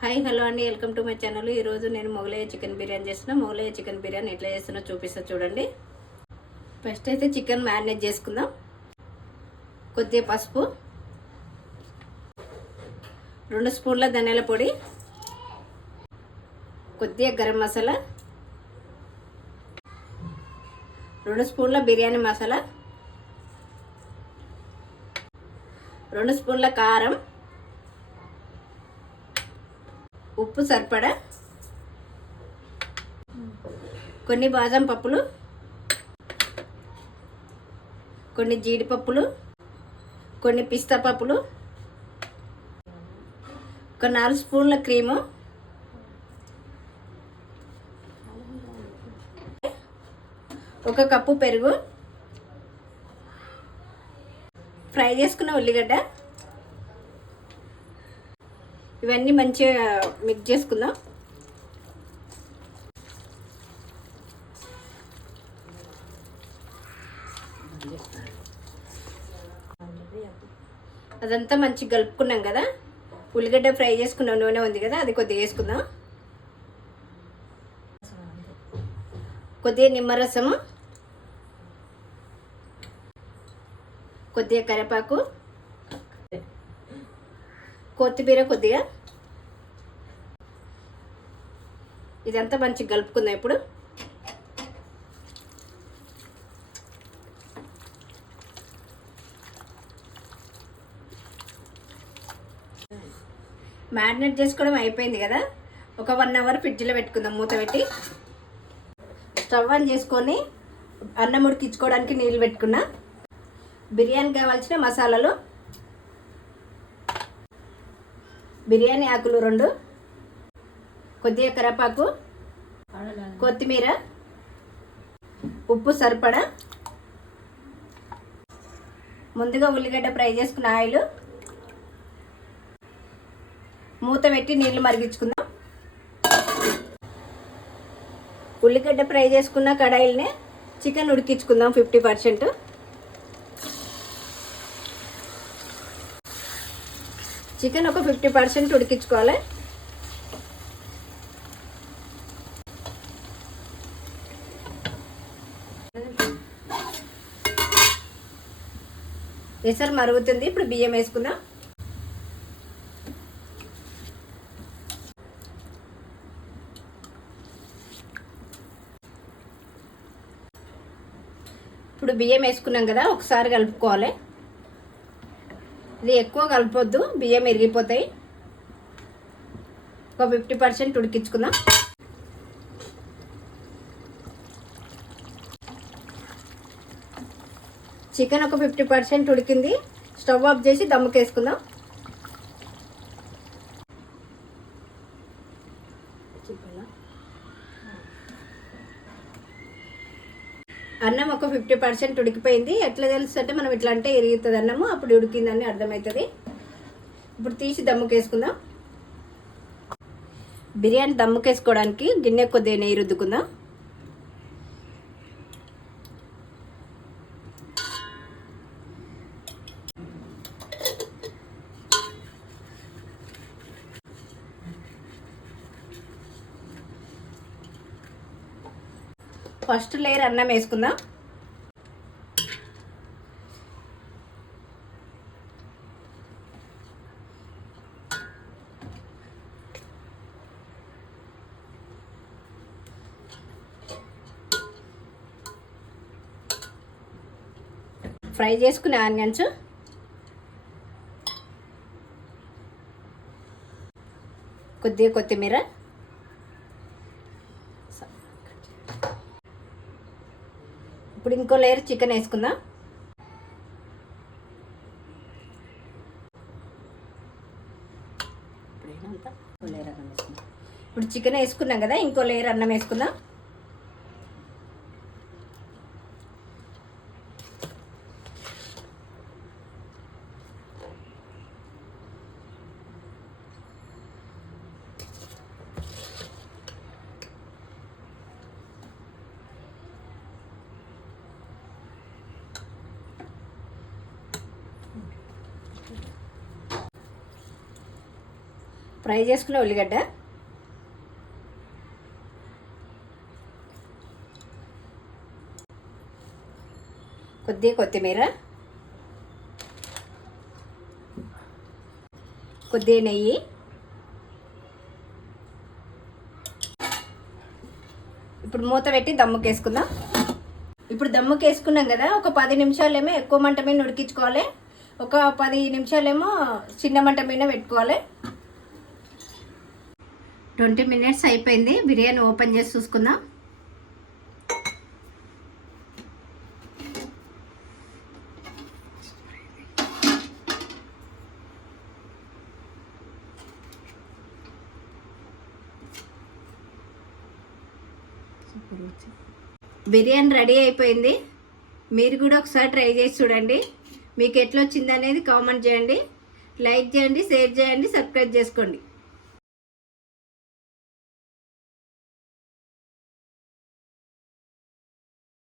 Hi hello అండి, welcome to my channel. ఈరోజు నేను మొగలయ్య చికెన్ బిర్యానీ చేస్తున్నా. మొగలయ్య చికెన్ బిర్యానీ ఎట్లా చేస్తున్నా చూపిస్తా చూడండి. ఫస్ట్ అయితే చికెన్ మ్యారినేట్ చేసుకుందాం. కొద్దిగా పసుపు, 2 స్పూన్ల ధనియాల పొడి, కొద్దిగా గరం మసాలా, 2 స్పూన్ల బిర్యానీ మసాలా, 2 స్పూన్ల కారం, ఉప్పు సరిపడా, కొన్ని బాదం పప్పులు, కొన్ని జీడిపప్పులు, కొన్ని పిస్తా పప్పులు, ఒక 4 స్పూన్ల క్రీము, ఒక కప్పు పెరుగు, ఫ్రై చేసుకున్న ఉల్లిగడ్డ, ఇవన్నీ మంచిగా మిక్స్ చేసుకుందాం. అదంతా మంచిగా కలుపుకున్నాం కదా. ఉల్లిగడ్డ ఫ్రై చేసుకున్న నూనె ఉంది కదా, అది కొద్దిగా వేసుకుందాం. కొద్దిగా నిమ్మరసము, కొద్దిగా కరివేపాకు, కొత్తిమీర కొద్దిగా, ఇదంతా మంచిగా కలుపుకుందాం. ఇప్పుడు మ్యారినేట్ చేసుకోవడం అయిపోయింది కదా. ఒక 1 అవర్ ఫ్రిడ్జ్లో పెట్టుకుందాం మూత పెట్టి. స్టవ్ ఆన్ చేసుకొని అన్నం ఉడికించుకోవడానికి నీళ్ళు పెట్టుకున్నా. బిర్యానీ కావాల్సిన మసాలాలు: బిర్యానీ ఆకులు 2, కొద్దిగా కరివేపాకు, కొత్తిమీర, ఉప్పు సరిపడా, ముందుగా ఉల్లిగడ్డ ఫ్రై చేసుకున్న ఆయిల్, మూత పెట్టి నీళ్లు మరిగించుకుందాం. ఉల్లిగడ్డ ఫ్రై చేసుకున్న కడాయిల్ని చికెన్ ఉడికించుకుందాం 50%. చికెన్ ఒక 50% ఉడికించుకోవాలి. ఎసరు మరుగుతుంది. ఇప్పుడు బియ్యం వేసుకుందాం. ఇప్పుడు బియ్యం వేసుకున్నాం కదా, ఒకసారి కలుపుకోవాలి. ఇది ఎక్కువ కలపొద్దు, బియ్యం ఇరిగిపోతాయి. ఒక 50% ఉడికించుకుందాం. చికెన్ ఒక 50% ఉడికింది. స్టవ్ ఆఫ్ చేసి దమ్ముకేసుకుందాం. అన్నం ఒక 50% ఉడికిపోయింది. ఎట్లా తెలుసు అంటే, మనం ఇట్లా అంటే ఇరుగుతుంది అన్నము, అప్పుడు ఉడికిందని అర్థమవుతుంది. ఇప్పుడు తీసి దమ్ముకేసుకుందాం. బిర్యానీ దమ్ముకేసుకోవడానికి గిన్నె కొద్దిగా నెయ్యి రుద్దుకుందాం. ఫస్ట్ లేయర్ అన్నం వేసుకుందాం. ఫ్రై చేసుకునే ఆనియన్స్, కొద్దిగా కొత్తిమీర, ఇప్పుడు ఇంకో లేయర్ చికెన్ వేసుకుందాం. ఇప్పుడు చికెన్ వేసుకున్నాం కదా, ఇంకో లేయర్ అన్నం వేసుకుందాం. ఫ్రై చేసుకున్న ఉల్లిగడ్డ, కొద్దిగా కొత్తిమీర, కొద్దిగా నెయ్యి, ఇప్పుడు మూత పెట్టి దమ్ముకేసుకుందాం. ఇప్పుడు దమ్ముకేసుకున్నాం కదా, ఒక 10 నిమిషాలేమో ఎక్కువ మంట మీద ఉడికించుకోవాలి, ఒక 10 నిమిషాలేమో చిన్న మంట మీద పెట్టుకోవాలి. 20 మినిట్స్ అయిపోయింది. బిర్యానీ ఓపెన్ చేసి చూసుకుందాం. బిర్యానీ రెడీ అయిపోయింది. మీరు కూడా ఒకసారి ట్రై చేసి చూడండి. మీకు ఎట్లా వచ్చింది అనేది కామెంట్ చేయండి, లైక్ చేయండి, షేర్ చేయండి, సబ్స్క్రైబ్ చేసుకోండి.